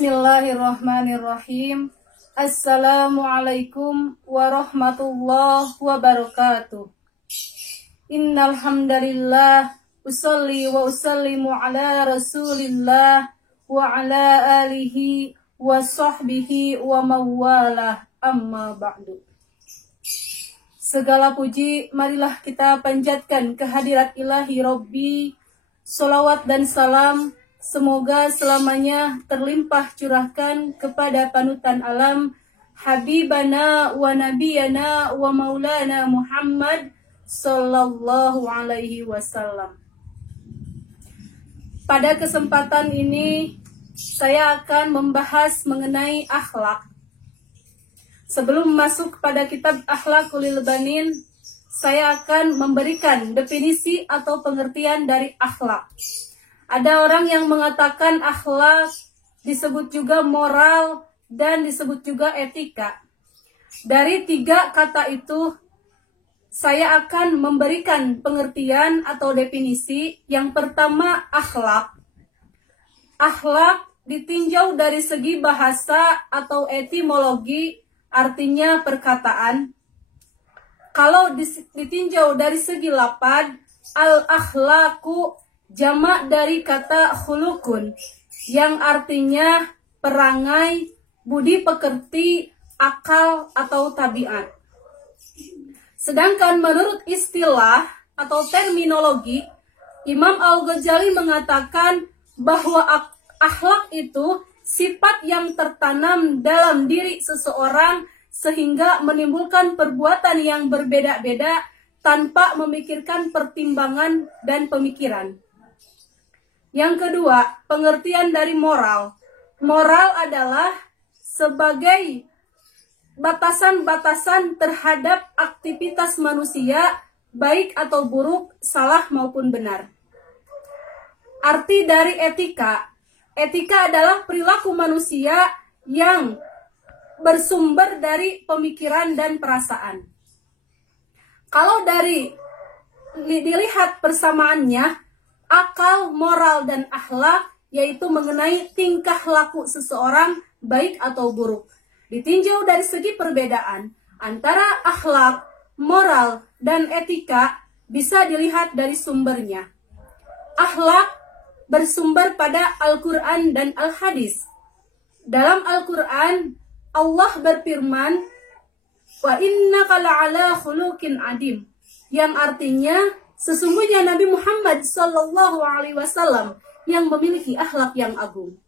Bismillahirrahmanirrahim. Assalamualaikum warahmatullahi wabarakatuh. Innal hamdalillah usolli wa usallimu ala Rasulillah wa ala alihi wa sahbihi wa mawalah, amma ba'du. Segala puji marilah kita panjatkan kehadirat ilahi Rabbi. Salawat dan salam semoga selamanya terlimpah curahkan kepada panutan alam, Habibana wa Nabiyana wa Maulana Muhammad sallallahu alaihi wasallam. Pada kesempatan ini saya akan membahas mengenai akhlak. Sebelum masuk kepada kitab Akhlaqul Banin, saya akan memberikan definisi atau pengertian dari akhlak. Ada orang yang mengatakan akhlak disebut juga moral dan disebut juga etika. Dari tiga kata itu, saya akan memberikan pengertian atau definisi. Yang pertama, akhlak. Akhlak ditinjau dari segi bahasa atau etimologi, artinya perkataan. Kalau ditinjau dari segi lafaz, al-akhlaqu jamak dari kata khulukun, yang artinya perangai, budi pekerti, akal atau tabiat. Sedangkan menurut istilah atau terminologi, Imam Al-Ghazali mengatakan bahwa akhlak itu sifat yang tertanam dalam diri seseorang sehingga menimbulkan perbuatan yang berbeda-beda tanpa memikirkan pertimbangan dan pemikiran. Yang kedua, pengertian dari moral. Moral adalah sebagai batasan-batasan terhadap aktivitas manusia, baik atau buruk, salah maupun benar. Arti dari etika. Etika adalah perilaku manusia yang bersumber dari pemikiran dan perasaan. Kalau dilihat persamaannya, akal, moral, dan akhlak, yaitu mengenai tingkah laku seseorang, baik atau buruk. Ditinjau dari segi perbedaan antara akhlak, moral, dan etika, bisa dilihat dari sumbernya. Akhlak bersumber pada Al-Quran dan Al-Hadis. Dalam Al-Quran, Allah berfirman, wa innaka la'ala khuluqin adim, yang artinya sesungguhnya Nabi Muhammad sallallahu alaihi wasallam yang memiliki akhlak yang agung.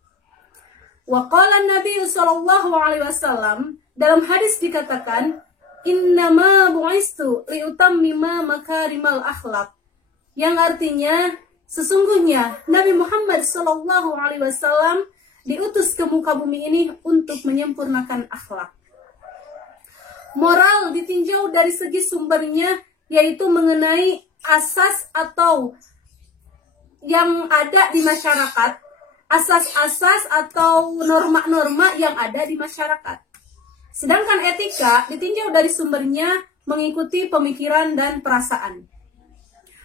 Wa qala Nabi sallallahu alaihi wasallam, dalam hadis dikatakan, innama bu'istu liutammima makarimal akhlak, yang artinya sesungguhnya Nabi Muhammad sallallahu alaihi wasallam diutus ke muka bumi ini untuk menyempurnakan akhlak. Moral ditinjau dari segi sumbernya, yaitu mengenai asas atau yang ada di masyarakat, asas-asas atau norma-norma yang ada di masyarakat. Sedangkan etika ditinjau dari sumbernya mengikuti pemikiran dan perasaan.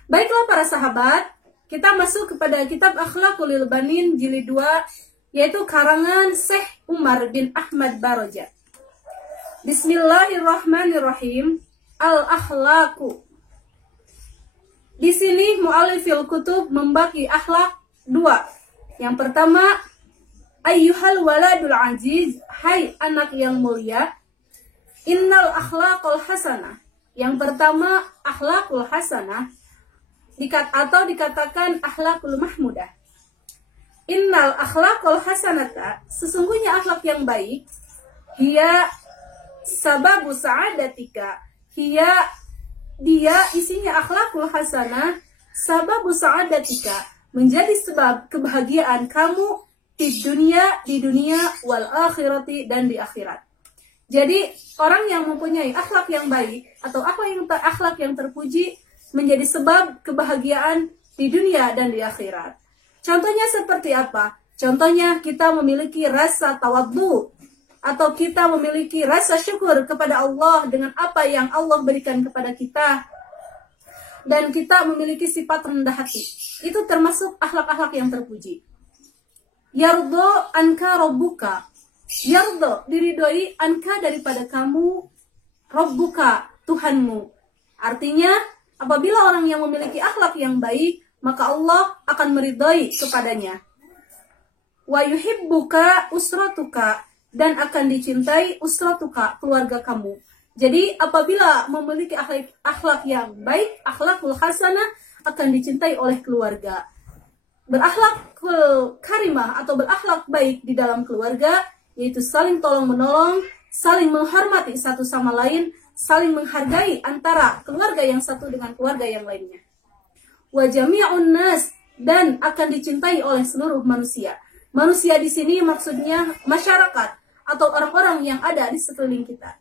Baiklah para sahabat, kita masuk kepada kitab Akhlaqul Banin jilid 2, yaitu karangan Syekh Umar bin Ahmad Baroja. Bismillahirrahmanirrahim. Al-akhlaqu. Di sini mu'allifil kutub membagi akhlak 2. Yang pertama, ayyuhal waladul aziz, hai anak yang mulia, innal akhlaqul hasanah. Yang pertama, akhlaqul hasanah atau dikatakan akhlaqul mahmudah. Innal akhlaqul hasanata, sesungguhnya akhlak yang baik, hiya sababu sa'adatika, dia isinya akhlakul hasanah, sababu sa'adatika, menjadi sebab kebahagiaan kamu di dunia wal akhirati, dan di akhirat. Jadi orang yang mempunyai akhlak yang baik atau akhlak yang terpuji menjadi sebab kebahagiaan di dunia dan di akhirat. Contohnya seperti apa? Contohnya kita memiliki rasa tawadhu, atau kita memiliki rasa syukur kepada Allah dengan apa yang Allah berikan kepada kita, dan kita memiliki sifat rendah hati. Itu termasuk akhlak-akhlak yang terpuji. Yardo anka robbuka. Yardo, diridhoi, anka daripada kamu, robbuka, Tuhanmu. Artinya, apabila orang yang memiliki akhlak yang baik, maka Allah akan meridhoi kepadanya. Wa yuhibbuka usratuka, dan akan dicintai usratuka, keluarga kamu. Jadi apabila memiliki akhlak yang baik, akhlakul hasanah, akan dicintai oleh keluarga. Berakhlakul karimah atau berakhlak baik di dalam keluarga, yaitu saling tolong menolong, saling menghormati satu sama lain, saling menghargai antara keluarga yang satu dengan keluarga yang lainnya. Wa jami'un nas, dan akan dicintai oleh seluruh manusia. Manusia di sini maksudnya masyarakat atau orang-orang yang ada di sekeliling kita.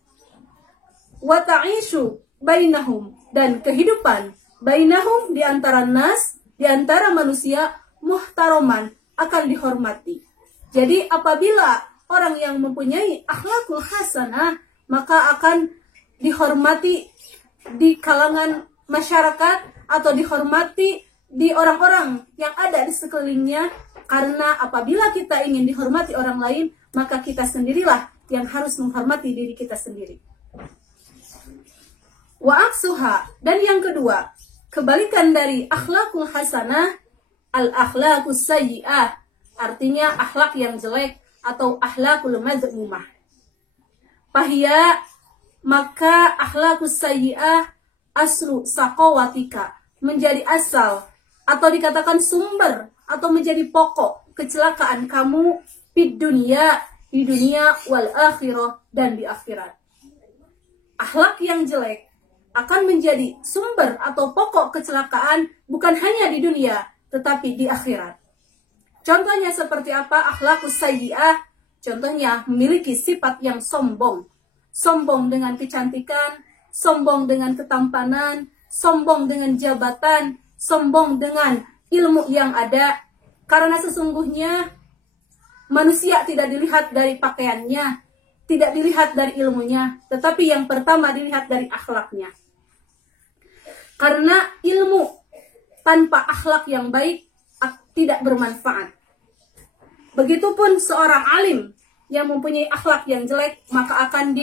Wa ta'ishu bainahum, dan kehidupan bainahum di antara nas, di antara manusia, muhtaroman, akan dihormati. Jadi apabila orang yang mempunyai akhlakul hasanah, maka akan dihormati di kalangan masyarakat atau dihormati di orang-orang yang ada di sekelilingnya. Karena apabila kita ingin dihormati orang lain, maka kita sendirilah yang harus menghormati diri kita sendiri. Wa aksuha, dan yang kedua, kebalikan dari akhlakul hasanah, al-akhlakus sayyi'ah, artinya akhlak yang jelek atau akhlakul madhmumah. Fahiya, maka akhlakus sayyi'ah aslu saqawatika, menjadi asal atau dikatakan sumber atau menjadi pokok kecelakaan kamu di dunia wal akhirah, dan di akhirat. Akhlak yang jelek akan menjadi sumber atau pokok kecelakaan bukan hanya di dunia tetapi di akhirat. Contohnya seperti apa akhlakus sayyi'ah? Contohnya memiliki sifat yang sombong. Sombong dengan kecantikan, sombong dengan ketampanan, sombong dengan jabatan, sombong dengan ilmu yang ada. Karena sesungguhnya manusia tidak dilihat dari pakaiannya, tidak dilihat dari ilmunya, tetapi yang pertama dilihat dari akhlaknya. Karena ilmu tanpa akhlak yang baik tidak bermanfaat. Begitupun seorang alim yang mempunyai akhlak yang jelek, maka akan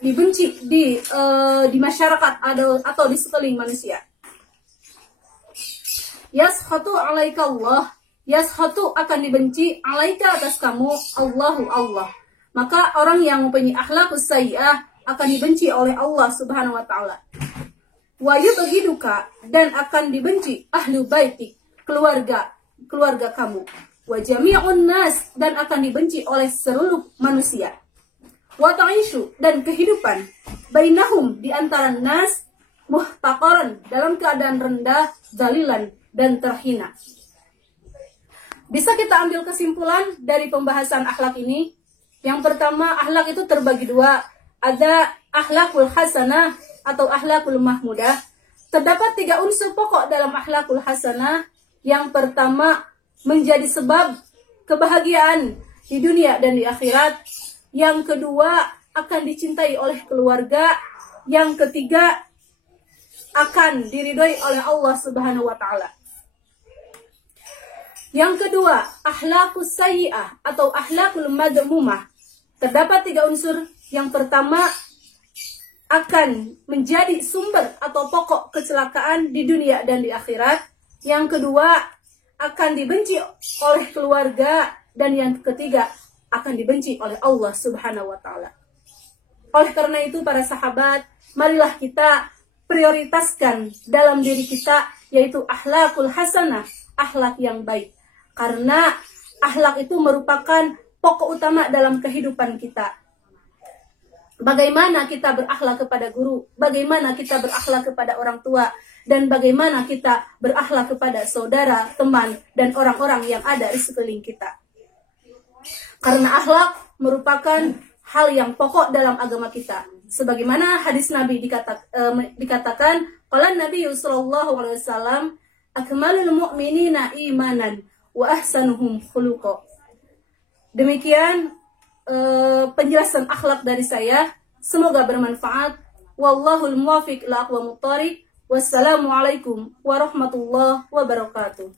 dibenci di masyarakat atau di sekeliling manusia. Yashatu alaika Allah, yashatu akan dibenci alaika atas kamu, Allahu Allah. Maka orang yang mempunyai akhlakus sayyi'ah akan dibenci oleh Allah Subhanahu wa taala. Wa yubghiduka, dan akan dibenci ahlu baitik, keluarga kamu. Wa jami'un nas, dan akan dibenci oleh seluruh manusia. Wa ta'ishu, dan kehidupan bainahum di antara nas, muhtaqaran, dalam keadaan rendah, zalilan, dan terhina. Bisa kita ambil kesimpulan dari pembahasan akhlak ini. Yang pertama, akhlak itu terbagi dua. Ada akhlakul hasanah atau akhlakul mahmudah. Terdapat 3 unsur pokok dalam akhlakul hasanah. Yang pertama, menjadi sebab kebahagiaan di dunia dan di akhirat. Yang kedua, akan dicintai oleh keluarga. Yang ketiga, akan diridhoi oleh Allah Subhanahu wa taala. Yang kedua, akhlakus sayyi'ah atau akhlakul madhmumah. Terdapat 3 unsur. Yang pertama, akan menjadi sumber atau pokok kecelakaan di dunia dan di akhirat. Yang kedua, akan dibenci oleh keluarga. Dan yang ketiga, akan dibenci oleh Allah Subhanahu wa taala. Oleh karena itu, para sahabat, marilah kita prioritaskan dalam diri kita, yaitu akhlakul hasanah, akhlak yang baik. Karena akhlak itu merupakan pokok utama dalam kehidupan kita. Bagaimana kita berakhlak kepada guru, bagaimana kita berakhlak kepada orang tua, dan bagaimana kita berakhlak kepada saudara, teman, dan orang-orang yang ada di sekeliling kita. Karena akhlak merupakan hal yang pokok dalam agama kita. Sebagaimana hadis Nabi dikatakan, qala Nabi sallallahu alaihi wasallam, akmalul mu'minina imanan wa ahsanuhum khuluqa. Demikian penjelasan akhlak dari saya. Semoga bermanfaat. Wallahul muwaffiq ila aqwamut thoriq. Wassalamualaikum warahmatullahi wabarakatuh.